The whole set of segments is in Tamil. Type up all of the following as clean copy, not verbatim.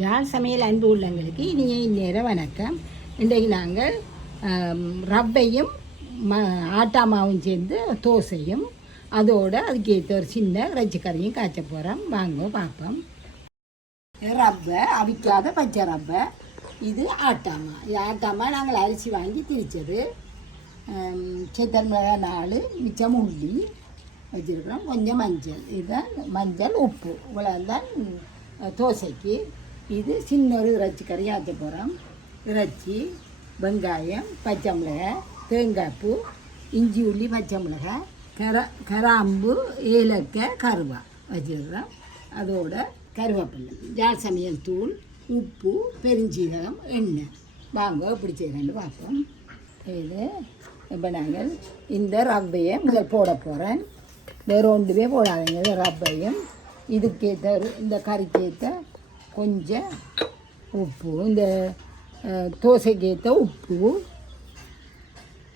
யாழ் சமையல் அன்பு உள்ளங்களுக்கு இனிய இந்நேரம் வணக்கம். இன்றைக்கு நாங்கள் ரவையும் ஆட்டா மாவும் சேர்ந்து தோசையும் அதோடு அதுக்கேற்ற ஒரு சின்ன இறைச்சி கறியும் காய்ச்ச போகிறோம். வாங்க பார்ப்போம். ரவை அவிக்காத பச்சை ரவை, இது ஆட்டாமா. இது ஆட்டாமா நாங்கள் அரிசி வாங்கி திரிச்சது. சித்தல் மிளகாய் 4, மிச்சம் உள்ளி வச்சுருக்கிறோம், கொஞ்சம் மஞ்சள். இதுதான் மஞ்சள், உப்பு, இவ்வளோதான் தோசைக்கு. இது சின்ன ஒரு இறைச்சி கறி ஆற்ற போகிறோம். இறைச்சி, வெங்காயம், பச்சை மிளகாய், தேங்காய்ப்பூ, இஞ்சி உள்ளி, பச்சை மிளகாய், கராம்பு, ஏலக்காய், கருவா வச்சுருக்கிறோம். அதோட கருவேப்பிலை, ஜால் சமையல் தூள், உப்பு, பெருஞ்சீரகம், எண்ணெய். வாங்க எப்படி செய்யலான்னு பார்ப்போம். இது இப்போ நாங்கள் இந்த ரவையை முதல் போட போகிறேன். வேறு ஒன்றுமே போடாதீங்க. ரவையும் இதுக்கேற்ற இந்த கறிக்கேற்ற கொஞ்சம் உப்பு, இந்த தோசைக்கேற்ற உப்பு,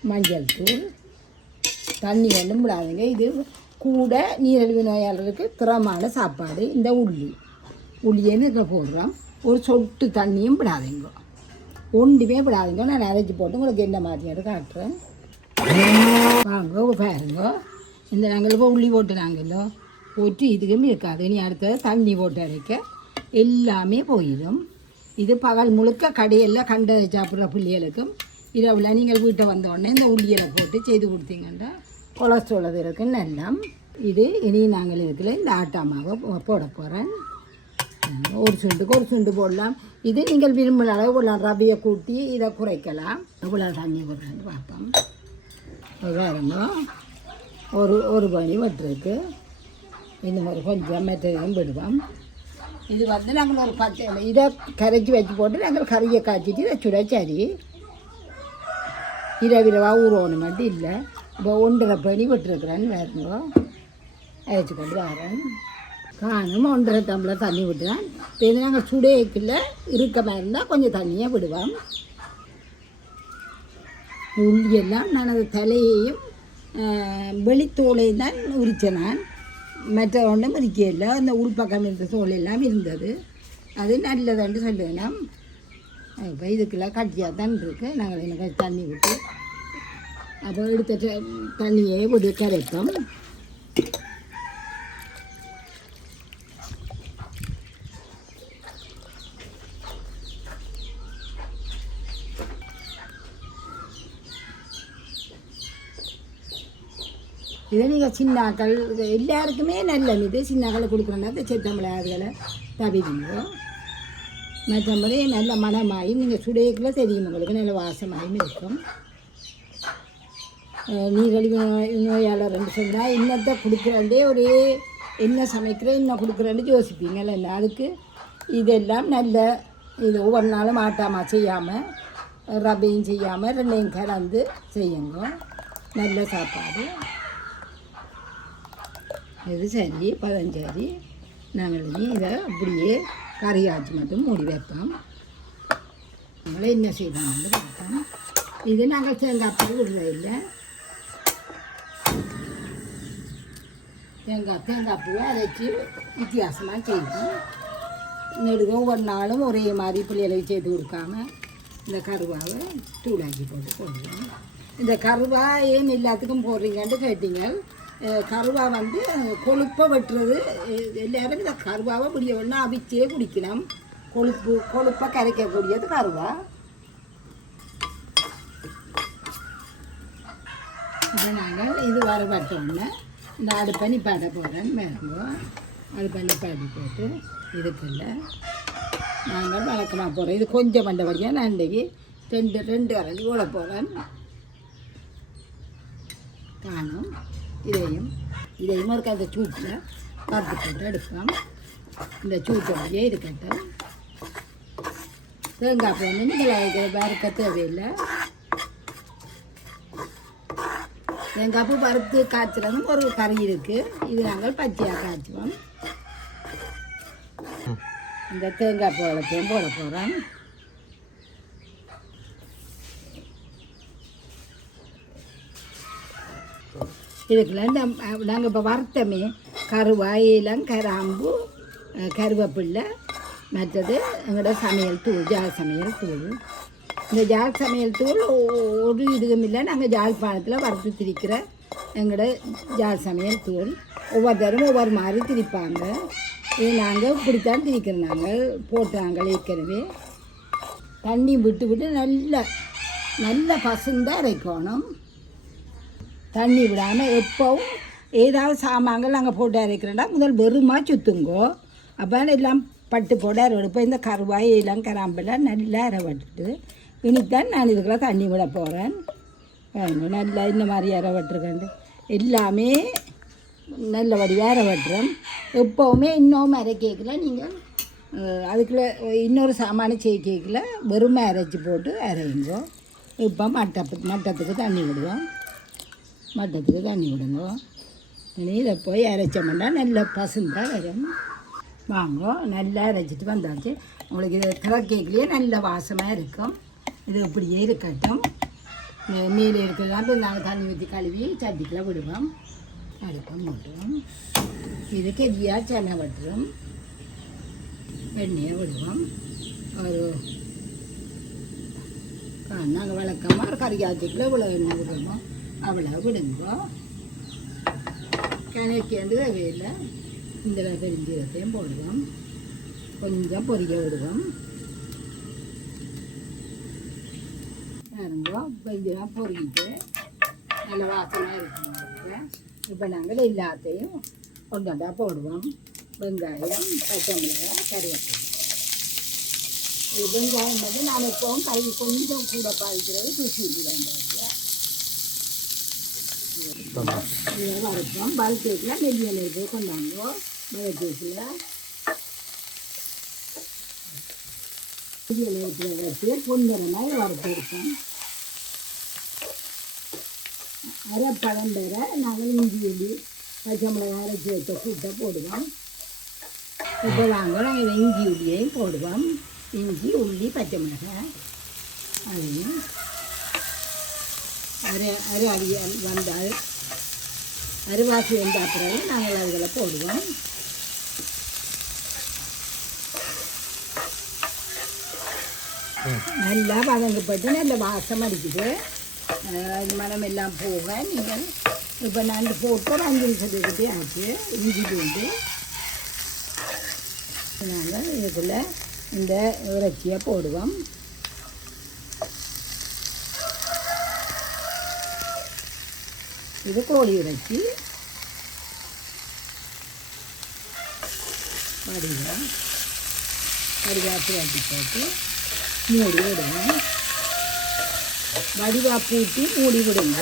மஞ்சள் தூள், தண்ணி ஒன்றும் விடாதீங்க. இது கூட நீரிழிவு நோயாளருக்கு திறமான சாப்பாடு. இந்த உள்ளியேன்னு இதில் போடுறோம். ஒரு சொட்டு தண்ணியும் விடாதீங்க, ஒன்றுமே விடாதீங்க. நான் அரைச்சி போட்டு உங்களுக்கு என்ன மாதிரியாரு காட்டுறேன். வாங்க பாருங்க. இந்த நாங்கள் இப்போ உள்ளி போட்டு நாங்களோ போட்டு இதுக்கும் இருக்காது. இனி அடுத்தது தண்ணி போட்டு அரைக்க எல்லாமே போயிடும். இது பகல் முழுக்க கடையில் கண்ட சாப்பிட்ற பிள்ளைகளுக்கும் இரவில் நீங்கள் வீட்டை வந்தோடனே இந்த உள்ளியில் போட்டு செய்து கொடுத்தீங்கன்னா கொலஸ்ட்ரால் அதுக்கு நல்லா. இது இனி நாங்கள் இதுக்குள்ள இந்த ஆட்டா மாவை போட போகிறேன். ஒரு சுண்டு போடலாம். இது நீங்கள் விரும்பின அளவு போடலாம். ரவையை கூட்டி இதை குறைக்கலாம். எவ்வளோ தண்ணி போடுறான்னு பார்ப்போம். வேறுங்க ஒரு பணி வட்டுருக்கு. இந்த மாதிரி கொஞ்சம் மெத்தையும் விடுவோம். இது வந்து நாங்கள் ஒரு 10 இதை கரைச்சி வச்சு போட்டு நாங்கள் கறியை காய்ச்சிட்டு இதை சுட. சரி, இரவிரவாக ஊறணும் மட்டும் இல்லை. இப்போ 1.5 பணி விட்டுருக்குறேன்னு வேறுங்க அரைச்சி கொண்டு வரேன். காணும் 1.5 டம்ளர் தண்ணி விட்டுதான். இப்போ இது நாங்கள் சுடைக்குள்ள இருக்கமாக இருந்தால் கொஞ்சம் தண்ணியாக விடுவோம். உள்ளியெல்லாம் நான் அது தலையையும் வெளித்தோலையும் தான் உரித்தேன். நான் மற்ற ஒன்றும் இருக்கல. அந்த உள்பக்கம் இருந்த தோலெல்லாம் இருந்தது. அது நல்லதுன்னு சொல்லுவேன். இப்போ இதுக்கெல்லாம் கட்டியாக தான் இருக்குது. நாங்கள் எனக்கு தண்ணி விட்டு அப்போ எடுத்த தண்ணியை விட்டு கரைப்போம். இதை நீங்கள் சின்னாக்கள் எல்லாருக்குமே நல்ல இது. சின்னாக்களை கொடுக்குறோன்னா இந்த சித்தமிழாதுகளை தவிடுங்க. மற்றபடி நல்ல மனமாயும் நீங்கள் சுடையக்குள்ள தெரியும், உங்களுக்கு நல்ல வாசமாயும் இருக்கும். நீரிழிவு நோயாளர்னு சொன்னால் இன்னத்தை கொடுக்குறே ஒரே என்ன சமைக்கிறேன் என்ன கொடுக்குறேன்னு யோசிப்பீங்கள்ல. என்ன அதுக்கு இதெல்லாம் நல்ல இது. ஒவ்வொரு நாளும் ஆட்டாமா செய்யாமல் ரவையும் செய்யாமல் 2ஐயும் கலந்து செய்யுங்க. நல்ல சாப்பாடு இது. சரி, பதஞ்சரி நாங்கள் இதை அப்படியே கறி ஆச்சு மட்டும் மூடி வைப்போம். நாங்களே என்ன செய்யலாம்னு பார்ப்போம். இது நாங்கள் தேங்காய் பூ விடுறதில்லை. தேங்காய் பூவை அரைச்சி வித்தியாசமாக செய்வோம். நெடுக ஒவ்வொரு நாளும் ஒரே மாதிரி பிள்ளைகளுக்கு செய்து கொடுக்காம இந்த கருவாவை தூளாக்கி போடுவோம். இந்த கருவா ஏன் எல்லாத்துக்கும் போடுறீங்கன்னு கேட்டீங்க. கருவா வந்து கொழுப்பை வெட்டுறது. எல்லோரும் இந்த கருவாவை பிடிக்க வேணா அவிச்சே குடிக்கலாம். கொழுப்பை கரைக்கக்கூடியது கருவா. இப்போ நாங்கள் இது வரப்பட்டோன்னே இந்த அடுப்பை நிப்பாட்ட போகிறேன். மேங்கோ அடுப்பை நிப்பாட்டி போட்டு இதுக்குள்ள நாங்கள் வழக்கமாக போகிறோம். இது கொஞ்சம் மண்டபடியாக நான் இன்றைக்கி 2 அரண்டி ஓட போகிறேன். காணும் இதையும் ஒரு அந்த சூட்டில் வறுத்து போட்டு எடுப்போம். இந்த சூட்டோடையே இருக்கட்டும். தேங்காய் பூ வந்து நீங்கள் வறுக்க தேவையில்லை. தேங்காய் பூ வறுத்து காய்ச்சலும் ஒரு கறி இருக்குது. இது நாங்கள் பச்சையாக காய்ச்சுவோம். இந்த தேங்காய் பூவளத்தையும் போட போகிறோம். இதுக்குள்ள இந்த நாங்கள் இப்போ வறுத்தமே கருவாயிலம், கராம்பு, கருவேப்பில்லை, மற்றது எங்களோட சமையல் தூள், ஜால் சமையல் தூள். இந்த ஜால் சமையல் தூள் ஒரு இதுவும் இல்லை, நாங்கள் ஜாழ்ப்பாணத்தில் வறுத்து திரிக்கிற எங்களோட ஜால் சமையல் தூள். ஒவ்வொருத்தரும் ஒவ்வொரு மாதிரி திரிப்பாங்க. இது நாங்கள் இப்படித்தான் திரிக்கிறோம். நாங்கள் போட்டாங்க ஏற்கனவே தண்ணி விட்டு விட்டு நல்ல பசுந்தாக அரைக்கணும். தண்ணி விடாமல் எப்போவும் ஏதாவது சாமான்கள் நாங்கள் போட்டு அரைக்கிறோன்னா முதல் வெறுமாக சுற்றுங்கோ. அப்போ எல்லாம் பட்டு போட அரைவெடுப்போம். இந்த கருவாய் எல்லாம் கராம்பெல்லாம் நல்லா அரைவட்டுட்டு இனித்தான் நான் இதுக்கெல்லாம் தண்ணி விட போகிறேன். நல்லா இந்த மாதிரி அரைவட்டுருக்கேன். எல்லாமே நல்லபடி அரைவட்டுறோம். எப்போவுமே இன்னும் அரைக்கல நீங்கள் அதுக்குள்ளே இன்னொரு சாமான செய்யல வெறுமை அரைச்சி போட்டு அரையுங்கோ. இப்போ மட்டத்துக்கு தண்ணி விடுவோம். மட்டத்துக்கு தண்ணி விடுங்க. இதை போய் அரைச்சோம்னா நல்ல பசுந்தாக வரும். வாங்கோ, நல்லா அரைச்சிட்டு வந்தாச்சு. உங்களுக்கு இது திறக்கைக்குள்ளேயே நல்ல வாசமாக இருக்கும். இது இப்படியே இருக்கட்டும். மேலே இருக்கிறதா நாங்கள் தண்ணி ஊற்றி கழுவி சட்டிக்குள்ள விடுவோம். அடுப்பம் போட்டுவோம். இது கெதியாக சென்னை வட்டுறோம். எண்ணெயை விடுவோம். ஒரு நாங்கள் வழக்கமாக ஒரு கறிக்காய்ச்சிக்குள்ள இவ்வளோ எண்ணெய் விடுவோம். அவ்வளோ விடுங்க. கிணக்கேண்டு தேவையில்லை. இந்த பெருஞ்சீரத்தையும் போடுவோம். கொஞ்சம் பொரிக்க விடுவோம். பாருங்க, கொஞ்சம் பொரிக்கிட்டு நல்ல வாசமாக இருக்கும். இப்போ நாங்கள் எல்லாத்தையும் ஒன்றா போடுவோம். வெங்காயம், பச்சை மிளகாய், கருவேப்பிலை. வெங்காயம் வந்து நான் எப்போவும் கழுவி கொஞ்சம் கூட பாதிக்கிறது தூசி வேண்டாம். வறுப்போம். பல்கேக்கில் நெல்லிய நெருப்பு கொண்டாங்க. பல்கேக்கில் நெல்லிய நெருப்பில் வச்சு பொன்னிறமாக வறுத்து எடுப்போம். அரைப்பழம் பெற நாங்கள் இஞ்சி உள்ளி பச்சை மிளகாய் அரைச்சி வச்ச கூட்டை போடுவோம். இப்போ வாங்க நாங்கள் இஞ்சி உள்ளியையும் போடுவோம். இஞ்சி உள்ளி பச்சை மிளகாய் அதையும் அரை அடியால் வந்தால் அரிவாசி வந்த பிறகு நாங்கள் அதில் போடுவோம். நல்லா வதங்கப்பட்டு நல்ல வாசம் அடிக்குது. மனம் எல்லாம் போக நீங்கள் இப்போ நான் போட்டு ஒரு 5 நிமிஷத்துக்கிட்டே ஆச்சு. இஞ்சி பூண்டு நாங்கள் இதில் இந்த இறைச்சியை போடுவோம். இது கோழி இறைச்சி. வடிவாப்பு ஆட்டி போட்டு மூடி விடுவோம். வடிவாப்பு ஊற்றி மூடி விடுங்க.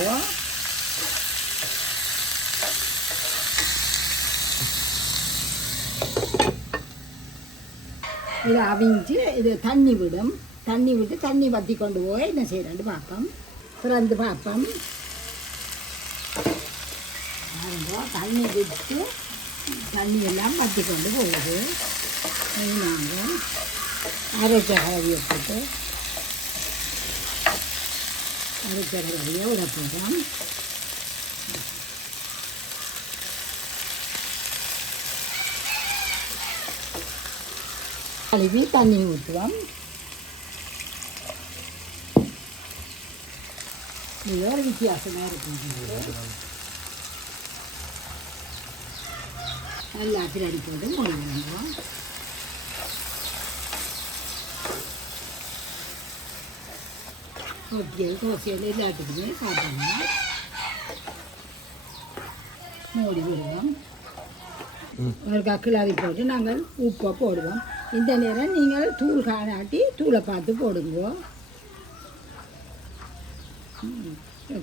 இது அவிஞ்சு இது தண்ணி விடும். தண்ணி விட்டு தண்ணி வற்றி கொண்டு போய் என்ன செய்யறான்னு பார்ப்போம். திறந்து பார்ப்போம். தண்ணி விட்டு தண்ணி எல்லாம் வற்றி கொண்டு போகுது. நாங்கள் அரைச்ச கலவியை போட்டு அரைச்ச கலவியை விட போகிறோம். கழுவி தண்ணி ஊற்றுவோம். இது ஒரு வித்தியாசமாக இருக்கும். நல்லா கிரடி போட்டு மூடி விடுவோம். ரொட்டியல் தோசையில் எல்லாத்துக்குமே சாப்பிடணும். மூடி விடுவோம். ஒரு கிளறி போட்டு நாங்கள் உப்பை போடுவோம். இந்த நேரம் நீங்கள் தூள் காணாட்டி தூளை பார்த்து போடுங்க.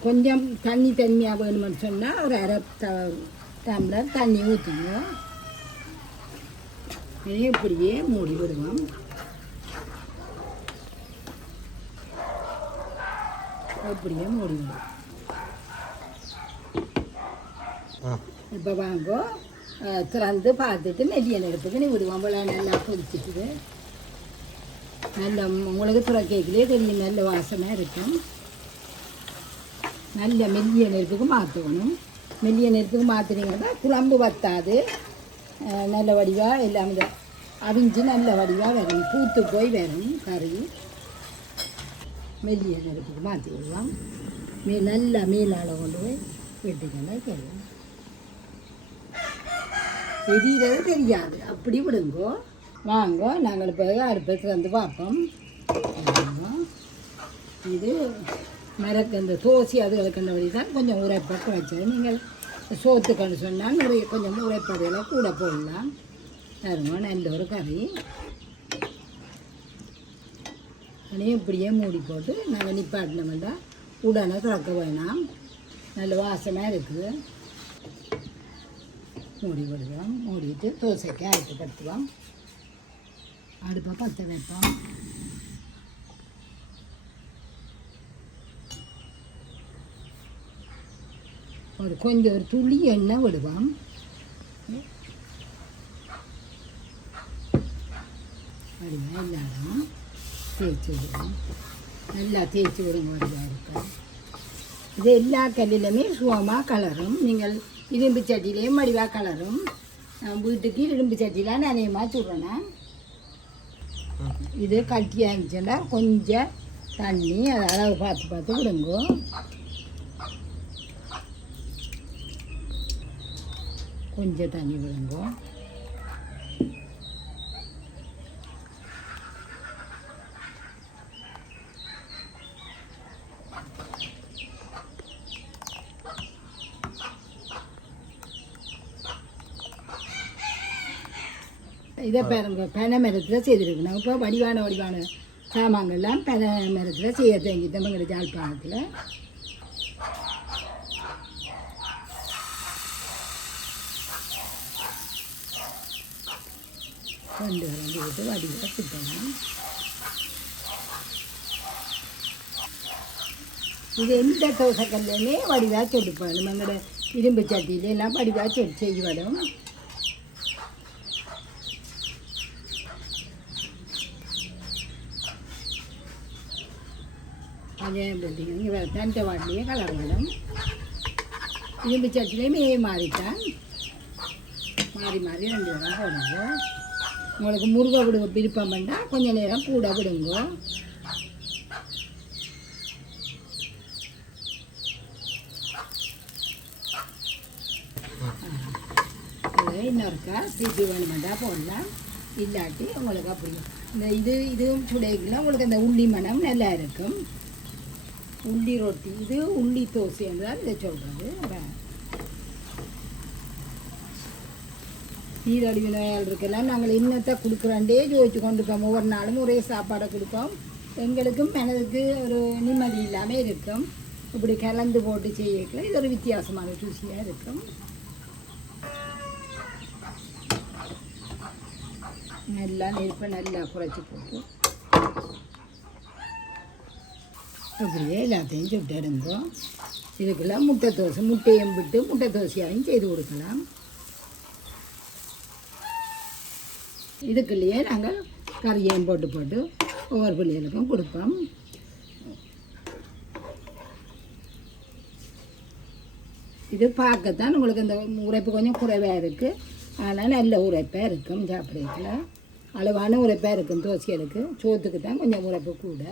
கொஞ்சம் தண்ணியாக வேணுமென்னு சொன்னால் ஒரு அரை டம்ளர் தண்ணி ஊற்றுங்க. இப்படியே மூடி விடுவோம். அப்படியே மூடி விடுவோம். இப்போ வாங்கோ திறந்து பார்த்துட்டு நெல்லிய நெருப்புக்கு நீ விடுவோம். போல நல்லா கொதிச்சுட்டு நல்ல உங்களுக்கு துறக்கைக்குள்ளே தெரியும். நல்ல வாசமாக இருக்கும். நல்ல மெல்லிய நெருப்புக்கு மாற்றணும். மெல்லிய நெருப்புக்கு மாற்றினீங்கன்னா குழம்பு வத்தாது. நல்ல வடிவாக எல்லாம் இந்த அவிஞ்சு நல்ல வடிவாக வரும், பூத்து போய் வரும் கறி. மெல்லிய நெருப்புக்கு மாற்றி விடலாம். நல்லா மேலால் கொண்டு போய் வெட்டிக்கலாம். தெரியும் தெரிகிறது தெரியாது, அப்படி விடுங்கோ. வாங்கோ, நாங்கள் இப்போ அடுப்பை திறந்து பார்ப்போம். இது மரக்கு இந்த தோசி அதுகளுக்குண்டபடி தான் கொஞ்சம் உரைப்பை வச்சது. நீங்கள் சோத்துக்கன்னு சொன்னால் நிறைய கொஞ்சம் உரைப்பதையெல்லாம் கூட போடலாம். தருமா நல்ல ஒரு கறி. இப்படியே மூடி போட்டு நாங்கள் நிப்பாட்டினோம்னா உடனே திறக்க வேணாம், நல்ல வாசமாக இருக்குது. மூடி விடுவோம். மூடிட்டு தோசைக்கு ஆயத்தப்படுத்துவோம். அடுப்பை பற்ற வைப்போம். கொஞ்சம் ஒரு துளி எண்ணெய் விடுவோம். வடிவாக எல்லாரும் தேய்ச்சி விடுவோம். நல்லா தேய்ச்சி விடுங்க, வடிவாக இருக்கும். இது எல்லா கல்லிலுமே சுவமாக கலரும். நீங்கள் இரும்பு சட்டிலையும் வடிவாக கலரும். வீட்டுக்கு இரும்பு சட்டிலாம் நினையமாக சுடுறேன். இது கட்டியாக இருந்துச்சுன்னா கொஞ்சம் தண்ணி அதை அளவு பார்த்து பார்த்து விடுங்கோ. கொஞ்சம் தண்ணி விடுங்கோ. இதை பாருங்க, பனை மரத்தில் செய்திருக்கணும். இப்போ வடிவான சாமான்கள்லாம் பனை மரத்தில் செய்ய தேங்கிட்டோம். எங்கள் ஜாழ்ப்பாணத்தில் கொண்டு வந்து விட்டு வடிவாக சுட்டணும். இது எந்த தோசைக்கல்லையுமே வடிவாக சுடுப்போம். எங்களோட இரும்பு சட்டியில எல்லாம் வடிவாக சுட்டு செய்ய வரும். அதே பார்த்தீங்கன்னா தண்டை வாட்டிலேயே கலர் வரும். இரும்பு சட்டிலையுமே மாறித்தான் மாறி 2 தடவை போடுங்க. உங்களுக்கு முருகை விடுங்க விருப்பம் பண்ணால் கொஞ்சம் நேரம் கூட விடுங்க. இன்னொருக்கா திருப்பி வேணுமெண்டா போடலாம். இல்லாட்டி உங்களுக்கு அப்படி இதுவும் சுடைக்குள்ள உங்களுக்கு அந்த உள்ளி மனம் நல்லா இருக்கும். உள்ளி ரொட்டி, இது உள்ளி தோசை என்றால் இதை சொல்கிறது. நீரழிவு நோயால் இருக்கலாம். நாங்கள் இன்னத்தை கொடுக்குறாண்டே ஜோதிச்சு கொண்டுருக்கோம். ஒவ்வொரு நாளும் ஒரே சாப்பாடை கொடுப்போம். எங்களுக்கும் மனதுக்கு ஒரு நிம்மதி இல்லாமல் இருக்கும். இப்படி கலந்து போட்டு செய்யக்கலாம். இது ஒரு வித்தியாசமான ருசியாக இருக்கும். நல்லா நெருப்பை நல்லா குறைச்சி போட்டு அப்படியே எல்லாத்தையும் சுட்டு எடுங்கோம். இதுக்கெல்லாம் முட்டை தோசை, முட்டையும் விட்டு முட்டை தோசையாகவும் செய்து கொடுக்கலாம். இதுக்குள்ளேயே நாங்கள் கறியையும் போட்டு ஒவ்வொரு பிள்ளைகளுக்கும் கொடுப்போம். இது பார்க்கத்தான் உங்களுக்கு இந்த உரைப்பு கொஞ்சம் குறைவாக இருக்குது. ஆனால் நல்ல உரைப்பாக இருக்கும். சாப்பிட்றதுல அளவான உரைப்பாக இருக்கும். தோசைகளுக்கு சோத்துக்கு தான் கொஞ்சம் உரைப்பு கூட.